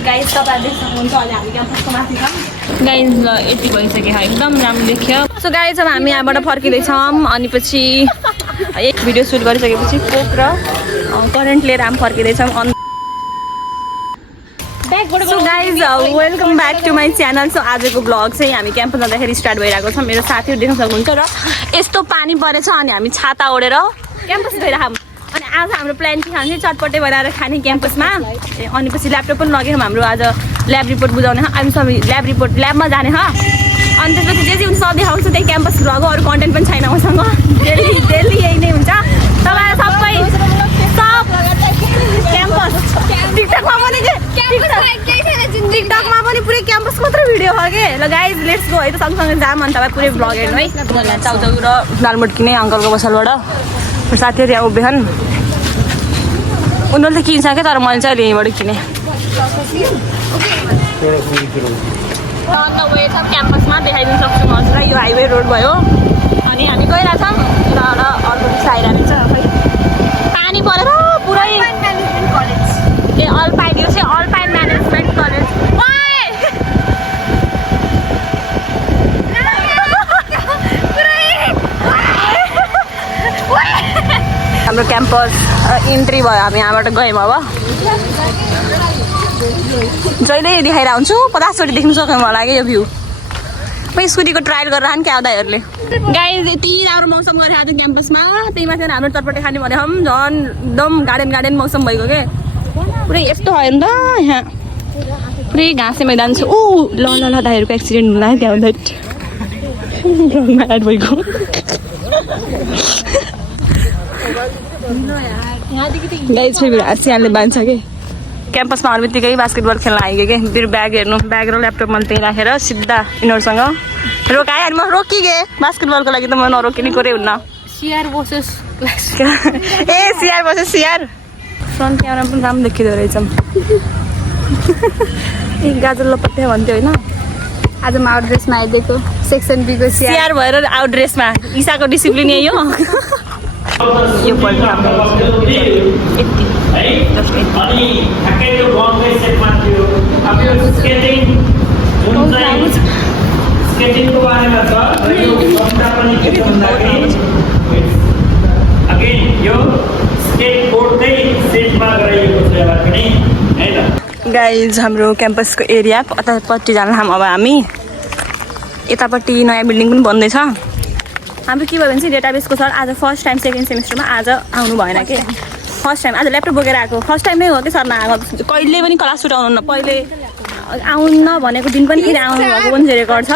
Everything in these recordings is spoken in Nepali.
गाइस तपाईहरुले सक्नुहुन्छ अहिले हामी क्याम्पसको माथि छौं गाइस यति भइसक्यो एकदम राम्रो देखियो सो गाइस अब हामी यहाँबाट फर्किदै छौं अनि पछि एक भिडियो सुट गरिसकेपछि कोक र करेन्ट लिएर हामी फर्किदै छौं so guys welcome back to my channel so आजको ब्लग चाहिँ हामी क्याम्पस जाँदाखेरि स्टार्ट भइरहेको छ मेरो साथीहरू देख्न सक्नुहुन्छ र यस्तो पानी परेछ अनि हामी छाता ओढेर क्याम्पस गइरहेको अनि आज हाम्रो प्लान के खान्छ चटपटे बनाएर खाने क्याम्पसमा अनि पछि ल्यापटप पनि लगेर हाम्रो आज ल्याब रिपोर्ट बुझाउने हामी सबै ल्याबमा जाने अनि त्यसपछि जे जे हुन्छ सब देखाउँछु त्यही क्याम्पस भ्लग अरू कन्टेन्ट पनि छैन मसँग डेली यही नै हुन्छ तपाईहरु सबै सब क्याम्पस टिकटकमा पनि पुरै क्याम्पस मात्र भिडियो हो के ल गाइज लेट्स गो है त सँगसँगै जाम अनि तपाईँ पुरै ब्लग हेर्नु है मलाई चाउचाउ र दालमोट किने अङ्कलको पसलबाट साथीहरू यहाँ उभिएछन् उनीहरूले त किन्छ क्या तर मैले चाहिँ अहिले यहीँबाट किने क्याम्पसमा देखाइदिनु सक्छु म हजुरलाई यो हाइवे रोड भयो अनि हामी गइरहेछौँ र अर्को पिछा आइरहेको छ खै पानी परेर पुरै ए अल्पाइन यो चाहिँ अल्पाइन म्यानेजमेन्ट कलेज हाम्रो क्याम्पस इन्ट्री भयो हामी यहाँबाट गयौँ अब जहिले देखाएर हुन्छु 50 चोटि देख्नु सक्नु मलाई लाग्यो यो भ्यू मैं स्कुटीको ट्रायल गरेर खान क्या आउँदाहरूले गाइज यति राम्रो मौसम गरेर आज क्याम्पसमा त्यही माथि हाम्रो चटपटे खाने भने हम झन् एकदम गार्डन मौसम भइगयो के पुरै यस्तो भयो नि त यहाँ पुरै घाँसे मैदान छ ऊ ल दाइहरूको एक्सिडेन्ट हुन लाग्यो त्यहाँ हुँदा भइगयो गाइज फेरि हाँसिहाल्ने बान्छ कि क्याम्पसमा आउने बित्तिकै बास्केटबल खेल्न आइगयो कि मेरो ब्याग हेर्नु ब्याग र ल्यापटप मैले त्यहीँ राखेर सिधा यिनीहरूसँग रोकाएँ अनि म रोकिगेँ बास्केटबलको लागि त म नरोकिने कुरै हुन्न सिआर वर्सेस फ्रन्ट क्यामेरा पनि राम्रो देखिँदो रहेछ ए गाजर लपट्या भन्थ्यो होइन आज म आउट ड्रेसमा आइदिएको सेक्सन बीको सिआर भएर आउट ड्रेसमा ईसाको डिसिप्लिन यही हो यो पल्ट स्केटिङको बारेमा छ यो भन्दा पनि के भन्दाखेरि अगेन यो स्केटबोर्डकै सेटमा गराइएको छ एउटा पनि हैन गाइज हाम्रो क्याम्पसको एरिया अतापट्टि जान अब हामी यतापट्टि नयाँ बिल्डिङ पनि बन्दैछ हाम्रो के भयो भने चाहिँ डेटाबेसको सर आज फर्स्ट टाइम सेकेन्ड सेमेस्टरमा आज आउनु भएन कि फर्स्ट टाइम आज ल्यापटप बोकेर आएको फर्स्ट टाइममै हो कि सर नआएको कहिले पनि क्लास छुटाउनु पहिले आउन भनेको दिन पनि फेरि आउनु भएको पनि रेकर्ड छ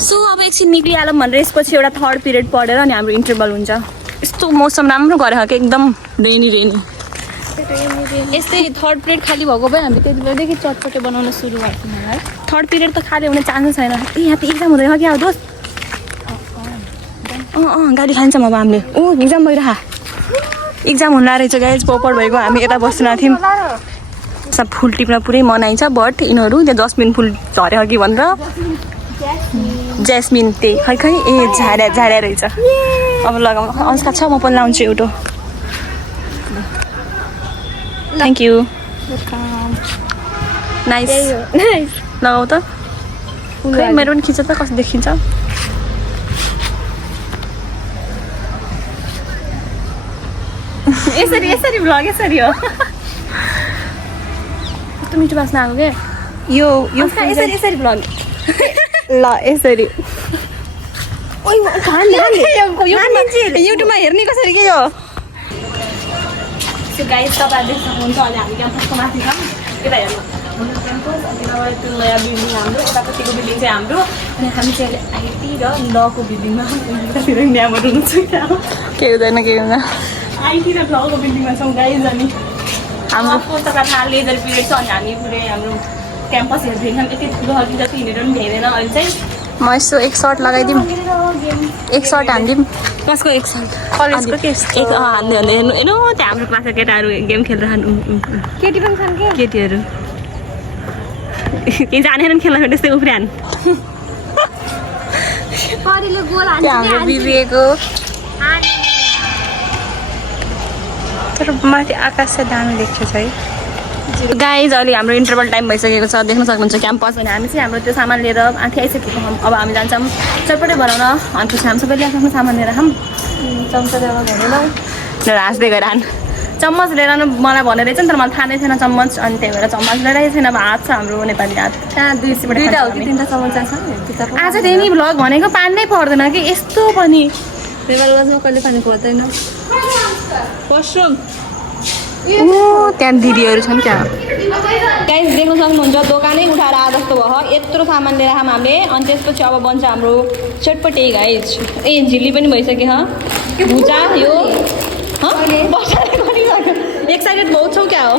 सो अब एकछिन निक्लिहालौँ भनेर यसपछि एउटा थर्ड पिरियड पढेर अनि हाम्रो इन्टरभल हुन्छ यस्तो मौसम राम्रो गरेको कि एकदम रेनी यस्तै थर्ड पिरियड खाली भएको भए हामी त्यति बेलादेखि चटपटे बनाउन सुरु गर्थ्यौँ है थर्ड पिरियड त खाली हुने चान्स छैन ए यहाँ त एक्जाम हुँदैन क्या हो दोस्त गाडी खान्छौँ अब हामीले एक्जाम भइरह एक्जाम हुन रहेछ गाइज पोपड भएको हामी यता बस्न थियौँ सब फुल टिप्न पुरै मनाइन्छ बट यिनीहरू त्यो जस्मिन फुल झऱ्यो कि भनेर ज्यास्मिन त्यही खै ए झाड्या रहेछ अब लगाउनु अनुष्का छ म पनि लाउँछु एउटा थ्याङ्क यू नाइस लगाऊ त खै मेरो पनि खिच्छ त कस्तो देखिन्छ यसरी भ्लग यसरी हो कस्तो मिठो बास्न आएको क्या यो यसरी भ्लग ल यसरी युट्युबमा हेर्ने कसरी के हो सो गाइस तपाईँहरू देख्न सक्नुहुन्छ अहिले हामी क्याम्पसको माथि छौँ यता हेर्नु क्याम्पस अनि त्यो नयाँ बिल्डिङ हाम्रो यतापट्टिको बिल्डिङ चाहिँ हाम्रो अनि हामी चाहिँ अहिले आइटी र लको बिल्डिङमा यहाँबाट हुनुहुन्छ क्या के हुँदैन आइटी र लको बिल्डिङमा छौँ गाइज अनि हाम्रो पुस्तकमा थाहा लेजर पिरियड छ अनि हामी पुरै हाम्रो क्याम्पस हेर्दैछौँ यति ठुलो हल्की जति हिँडेर पनि भेट्दैन अहिले चाहिँ म यसो एक सर्ट लगाइदिउँ एक सर्ट हानिदिउँ कसको एक सर्ट कलेजको के एक हान्दै हेर्नु हेर्नु त्यहाँ हाम्रो क्लासको केटाहरू गेम खेलिरहनु केटी पनि छन् के केटीहरू केही जानेनन् खेल्न त्यस्तै उफ्रिहान हाम्रो बिबिएको तर माथि आकाश चाहिँ दामी देख्छ है गाइज अहिले हाम्रो इन्टरभल टाइम भइसकेको छ देख्न सक्नुहुन्छ क्याम्पस अनि हामी चाहिँ हाम्रो त्यो सामान लिएर आँखी आइसकेको छौँ अब हामी जान्छौँ चटपटे बनाउन अनि पछि हामी सबैले आफ्नो सामान लिएर खाऊँ चम्चा ल्याउन भनेर हाँस्दै गएर चम्मच लिएर मलाई भनेर चाहिँ तर मलाई थाहा नै थिएन चम्मच अनि त्यही भएर चम्मच लिएरै छैन अब हात छ हाम्रो नेपाली हात कहाँ 200 हो कि 3टा चम्मच छ आज त्यही नि भ्लग भनेको पान्नै पर्दैन कि यस्तो पनि नेपालमा कहिले पानी पर्दैन त्यहाँ दिदीहरू छन् क्या गाइस देख्न सक्नुहुन्छ दोकानै उठाएर आ जस्तो भयो यत्रो सामान लिएर खाऊँ हामीले अनि त्यसपछि अब बन्छ हाम्रो चटपटे गाइस ए झिल्ली पनि भइसक्यो भुजा यो एक्साइटेड बहुत छौ क्या हो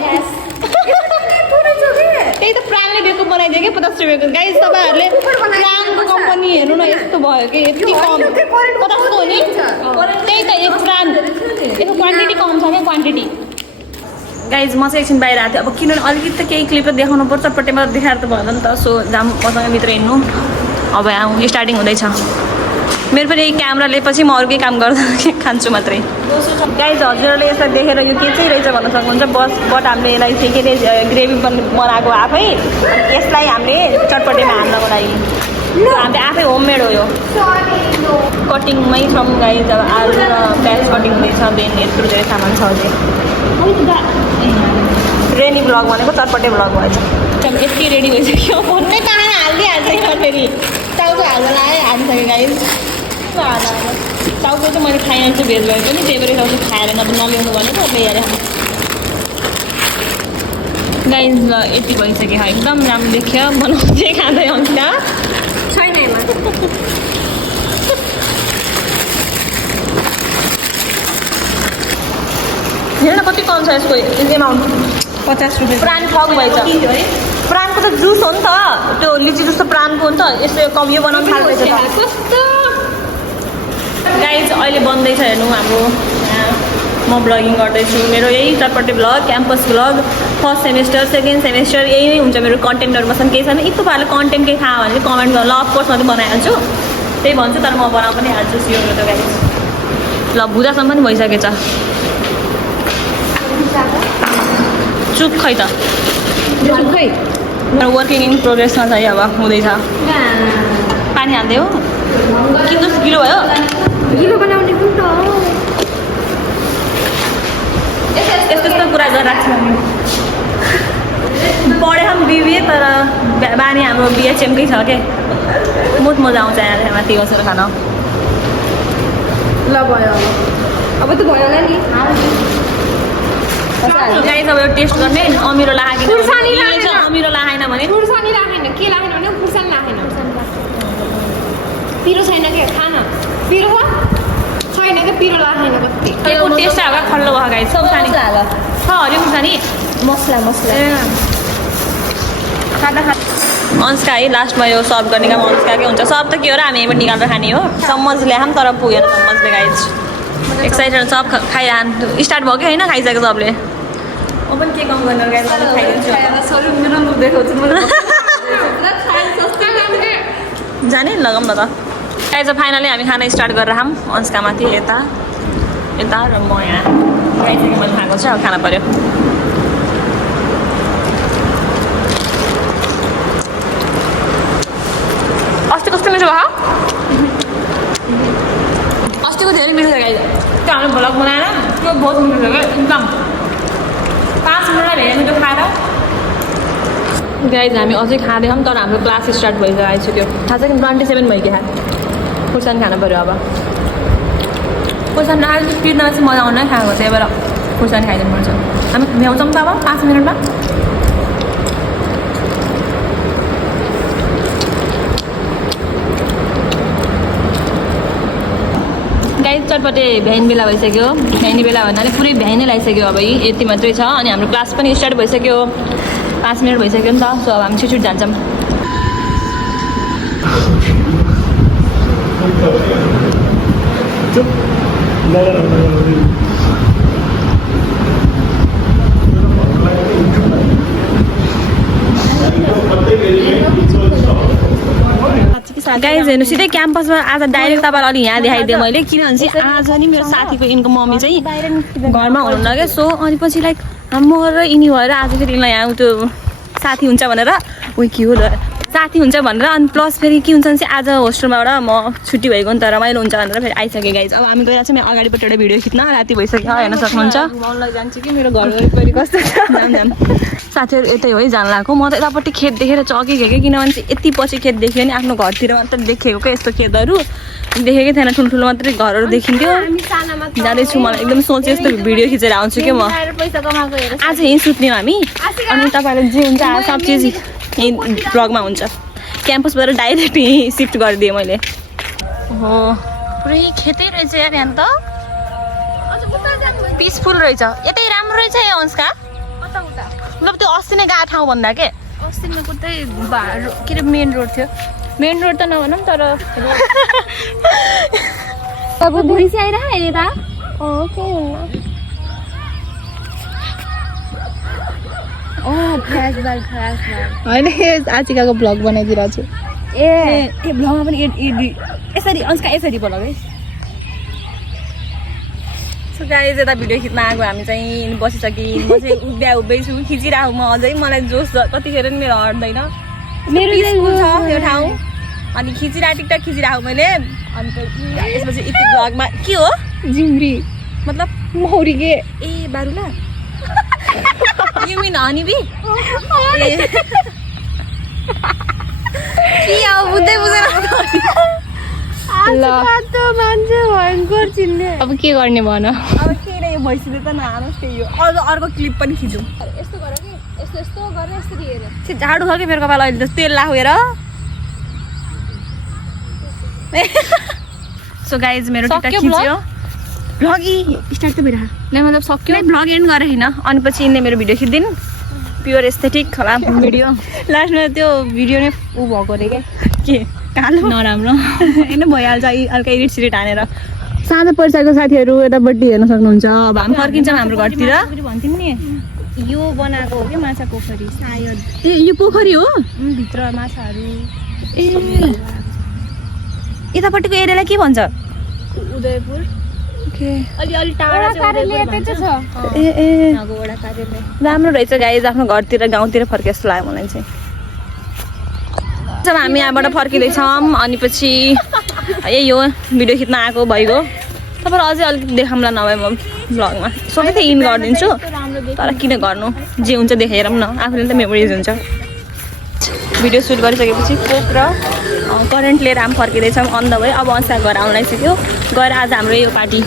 त्यही त प्राणले बेको बनाइदियो कि 50 रुपियाँको गाइस तपाईँहरूले प्राणको कम्पनी हेर्नु न यस्तो भयो कि यति कम 50 हो नि त्यही त एक प्राण यसको क्वान्टिटी कम छ क्या क्वान्टिटी गाइज म चाहिँ एकछिन बाहिर आएको थिएँ अब किनभने अलिकति त केही क्लिप देखाउनु पर्छ चटपटेमा देखाएर त भएन नि त सो जाम मसँग भित्र हिँड्नु अब आउँ स्टार्टिङ हुँदैछ मेरो पनि क्यामेरा लिएपछि म अर्कै काम गर्दा खान्छु मात्रै गाइज हजुरहरूले यसलाई देखेर यो के चाहिँ रहेछ भन्न सक्नुहुन्छ बट हामीले यसलाई चाहिँ के अरे ग्रेभी बनाएको आफै यसलाई हामीले चटपटेमा हाल्नको लागि हामीले आफै होममेड हो यो कटिङमै छौँ गाइज अब आलु र प्याज कटिङ हुँदैछ देन यत्रो धेरै सामान छ अझै रेनी भ्लग भनेको चटपटे भ्लग भएछ यति रेडी भइसक्यो फोनमै पानी हालिदिइहाल्छ फेरि टाउको हाल्नु लगायो हालिसक्यो गाइज टाउको चाहिँ मैले खाइहाल्छु चाहिँ भेज भए पनि त्यही भएर टाउको खाएर नल्याउनु भनेको ल्याएर गाइज ल यति भइसक्यो एकदम राम्रो देखियो बनाउँदै खाँदै आउँछ छैन हेर्न कति कम छ यसको एमाउन्ट 50 रुपियाँ प्राण ठग भएछ प्राणको त जुस हो नि त त्यो लिची जस्तो प्राणको हो नि त यस्तो कम यो बनाउनु थाल्दैछ गाइज अहिले बन्दैछ हेर्नु हाम्रो म ब्लगिङ गर्दैछु मेरो यही चटपटे vlog campus vlog first semester second semester यही नै हुन्छ मेरो कन्टेन्टहरू मसँग केही छैन यस्तो पाराले कन्टेन्ट केही खायो भने कमेन्ट गर्नु ल अफकोर्स म चाहिँ बनाइहाल्छु त्यही भन्छु तर म बनाउ पनि हाल्छु यो त गाइज ल भुजासम्म पनि भइसकेछ चुप खै त खै वर्किङ इन प्रोग्रेसमा चाहिँ अब हुँदैछ पानी हाल्दै हो किन जस्तो गिलो भयो गिलो बनाउने यस्तो यस्तो कुरा गरिरहेको छु पढेको पनि बिबिए तर बानी हाम्रो बिएचएमकै छ क्या बहुत मजा आउँछ यहाँ माथि बसेर खान ल भयो अब त भयो होला नि गाइस अब यो टेस्ट गर्ने अमिरो लागेन अमिरो लागेन भने खुर्सानी राखेन के लागेन भने खुर्सानी राखेन पिरो छैन के खान पिरो छैन के पिरो लागेन कति यो टेस्ट आएको खल्लो भयो गाइस खुर्सानी हाल छ हरियो खुर्सानी मसला खाँदा अनुष्का है लास्टमा यो सर्भ गर्ने काम अनुष्काकै हुन्छ सर्भ त के हो र हामी यहीँबाट निकालेर खाने हो चम्मच ल्याऊँ तर पुगेन चम्मचले गाइस एक्साइटेड सब खाइरहनु स्टार्ट भयो कि होइन खाइसक्यो सबले म पनि के कम गर्न गाइस जाने लगाऊँ न त गाइस फाइनली हामी खाना स्टार्ट गरेर खाऊँ अनुष्का माथि यता यता र म यहाँ खाइसकेँ मैले खाएको छ अब खाना पऱ्यो अस्ति कस्तो मिठो भयो अस्तिको धेरै मिठो छ गाइस त्यो हामीले भ्लग बनाएर त्यो बहुत मिठो छ क्या एकदम 5 मिनटलाई धेरै मिठो खाएर गाइस हामी अझै खाँदैछौँ तर हाम्रो क्लास स्टार्ट भइसक्यो थाहा छ कि 27 भइगयो खुर्सानी खानु पऱ्यो अब खुर्सानी राखेर स्पिडमा चाहिँ मजा आउनै खाएको त्यही भएर खुर्सानी खाइदिनु पर्छ हामी भ्याउँछौँ त अब 5 मिनटमा गाइस चटपटे भ्याइन बेला भइसक्यो भ्याइने बेला भन्नाले पुरै भ्याइनै लगाइसक्यो अब यति मात्रै छ अनि हाम्रो क्लास पनि स्टार्ट भइसक्यो 5 मिनट भइसक्यो नि त सो अब हामी छिटो जान्छौँ गाइज हेर्नु सिधै क्याम्पसमा आज डाइरेक्ट तपाईँलाई अलि यहाँ देखाइदिएँ मैले किनभने चाहिँ आज नि मेरो साथीको यिनको मम्मी चाहिँ घरमा हुनुहुन्न क्या सो अनि पछि लाइक म र यिनी भएर आज फेरि यिनलाई यहाँ त्यो साथी हुन्छ भनेर उयो के हो साथी हुन्छ भनेर अनि प्लस फेरि के हुन्छ भने चाहिँ आज होस्टेलबाट म छुट्टी भएको नि त रमाइलो हुन्छ भनेर फेरि आइसकेँ गाइज। अब हामी गइरहेको छौँ यहाँ अगाडिपट्टि एउटा भिडियो खिच्न राति भइसक्यो हेर्न सक्नुहुन्छ। घुमाउनलाई जान्छु कि मेरो घर वरिपरि कस्तो छ। साथीहरू यतै हो है जान लागेको म त यतापट्टि खेत देखेर चकेको कि किनभने चाहिँ यति पछि खेत देख्यो भने आफ्नो घरतिर मात्र देखेको क्या यस्तो खेतहरू देखेकै थिएन ठुल्ठुलो मात्रै घरहरू देखिन्थ्यो। जाँदैछु मलाई एकदम सोचेँ यस्तो भिडियो खिचेर आउँछु क्या म पैसा कमाएको हेर आज यहीँ सुत्ने हामी अनि तपाईँलाई जे हुन्छ सब चिज यहीँ ब्लगमा हुन्छ। क्याम्पसबाट डाइरेक्ट यहीँ सिफ्ट गरिदिएँ मैले। हो पुरै खेतै रहेछ यार यहाँ त पिसफुल रहेछ यतै राम्रो रहेछ यो अंशका मतलब त्यो अस्ति नै गएको ठाउँ भन्दा के अस्तिमा कतै के अरे मेन रोड थियो मेन रोड त नभनौँ तर अब भैँसी आइरह अहिले त केही हुन्न फ्ल्यासब्याक होइन आचिकाको भ्लग बनाइदिरहेको छु ए भ्लगमा पनि यसरी अंशका यसरी भ्लग है। सो गाइज यता भिडियो खिच्न आएको हामी चाहिँ बसिसक्यौँ म चाहिँ उभ्याइ छु खिचिरहेको म अझै मलाई जोस कतिखेर नि मेरो हट्दैन मेरो स्कुल छ यो ठाउँ अनि खिचिरहेको टिकटक खिचिरहेको मैले अनि त्यसपछि यति भ्लगमा के हो जिम्री मतलब मौरी के ए बारुला यु मिन हनी बी के अब बुझ्दै बुझेर ल मान्छे भयङ्कर चिन्ने अब के गर्ने भन अब के रे यो भैँसीले त नहारोस् त्यही हो अर्को क्लिप पनि खिचौँ यस्तो गर कि यस्तो गरेर यसरी हेर झाडु छ कि मेरो कपाल अहिले त तेल लाएर सो गाइज मेरो टिकटक खिच्यो भ्लग स्टार्ट त भइरह नै मतलब सक्यो भ्लग एन्ड गरेँ होइन अनि पछि यिनले मेरो भिडियो खिचिदिनु प्योर एस्थेटिक होला भिडियो लास्टमा त्यो भिडियो नै ऊ भएको अरे के कालो नराम्रो होइन भइहाल्छ हल्का इरिट सिरिट हानेर साँझ परिसकेको साथीहरू यतापट्टि हेर्न सक्नुहुन्छ अब हामी फर्किन्छौँ हाम्रो घरतिर भन्थ्यौँ नि यो बनाएको हो कि माछा पोखरी सायद ए यो पोखरी हो भित्र माछाहरू ए यतापट्टिको एरियालाई के भन्छ उदयपुर अलि टाढा कार्यालय त छ ए वडा कार्यालय राम्रो रहेछ गाइज आफ्नो घरतिर गाउँतिर फर्के जस्तो लाग्यो मलाई चाहिँ। जब हामी यहाँबाट फर्किँदैछौँ अनि पछि यही हो भिडियो खिच्न आएको भइगयो तपाईँलाई अझै अलिकति देखाउँला नभए म भ्लगमा सबै त इन गरिदिन्छु तर किन गर्नु जे हुन्छ देखाइरौँ न आफूले त मेमोरिज हुन्छ। भिडियो सुट गरिसकेपछि कोक र करेन्ट लिएर हामी फर्किँदैछौँ अन द वे अब अंशा घर आउन लागिसक्यो गएर आज हाम्रो यो पार्टी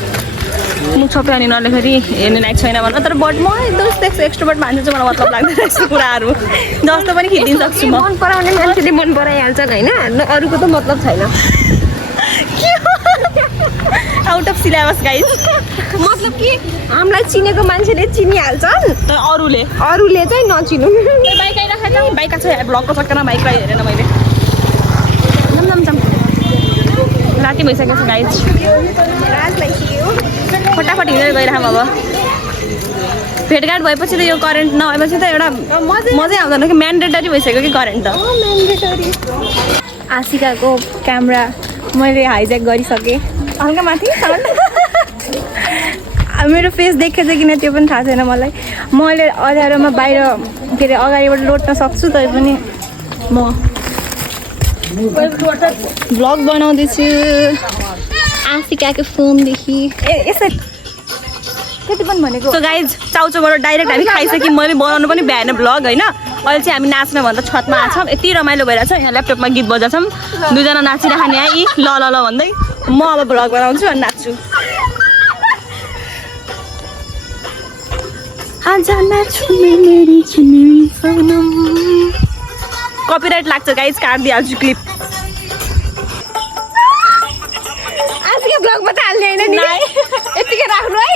मुख छोप्यो अनि नले फेरि हेर्ने लायक छैन भनेर तर बट म एकदम यस्तो एक्सट्रोभर्ट मान्छे चाहिँ मलाई मतलब लाग्दैन यस्तो कुराहरू जस्तो पनि खिचिदिन सक्छु म मन पराउने मान्छेले मन पराइहाल्छन् होइन अरूको त मतलब छैन आउट अफ सिलेबस गाइज मतलब कि हामीलाई चिनेको मान्छेले चिनिहाल्छन् तर अरूले चाहिँ नचिनु बाइक आइराख त बाइक छ ब्लगको चक्करमा बाइक हेरेन मैले राति भइसकेको छ गाइज फटाफट हिँडेर गइराखौँ अब भेटघाट भएपछि त यो करेन्ट नभएपछि त एउटा मजै आउँदैन कि म्यान्डेटरी भइसक्यो कि करेन्ट त आशिकाको क्यामेरा मैले हाइज्याक गरिसकेँ हल्का माथि मेरो फेस देखेछ किन त्यो पनि थाहा छैन मलाई मैले अँध्यारोमा बाहिर के अरे अगाडिबाट लोट्न सक्छु तै पनि म भ्लग बनाउँदैछु आशिकाको फोनदेखि यसरी त्यति पनि भनेको सो गाइज चाउचाउबाट डाइरेक्ट हामी खाइसक्यौँ मैले बनाउनु पनि भ्याएन भ्लग होइन अहिले चाहिँ हामी नाच्न भन्दा छतमा आएको छौँ यति रमाइलो भइरहेको छ यहाँ ल्यापटपमा गीत बजाउँछौँ दुईजना नाचिराख्ने यहाँ यी ल ल ल भन्दै म अब भ्लग बनाउँछु अनि नाच्छु कपिराइट लाग्छ गाइज काटिदिइहाल्छु क्लिप आशिका ब्लगमा त हाल्ने होइन नि यतिकै राख्नु है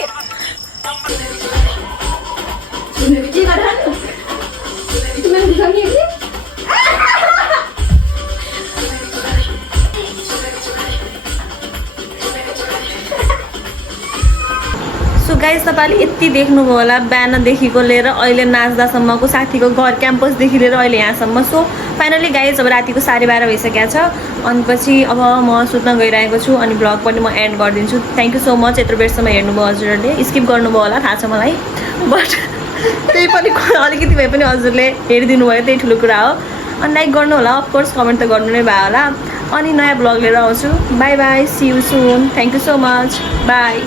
सो गाइज तपाईँले यति देख्नुभयो होला बिहानदेखिको लिएर अहिले नाच्दासम्मको साथीको घर क्याम्पसदेखि लिएर अहिले यहाँसम्म सो फाइनली गाइज अब रातिको 12:30 भइसकेको छ अनि पछि अब म सुत्न गइरहेको छु अनि भ्लग पनि म एन्ड गरिदिन्छु। थ्याङ्क यू सो मच यत्रो बेरसम्म हेर्नुभयो हजुरहरूले स्किप गर्नुभयो होला थाहा छ मलाई बट त्यही पनि अलिकति भए पनि हजुरले हेरिदिनु भयो, त्यही ठुलो कुरा हो। अनि लाइक गर्नु होला, अफकोर्स कमेन्ट त गर्नु नै भयो होला। अनि नयाँ ब्लग लिएर आउँछु। Bye bye, see you soon, thank you so much, by.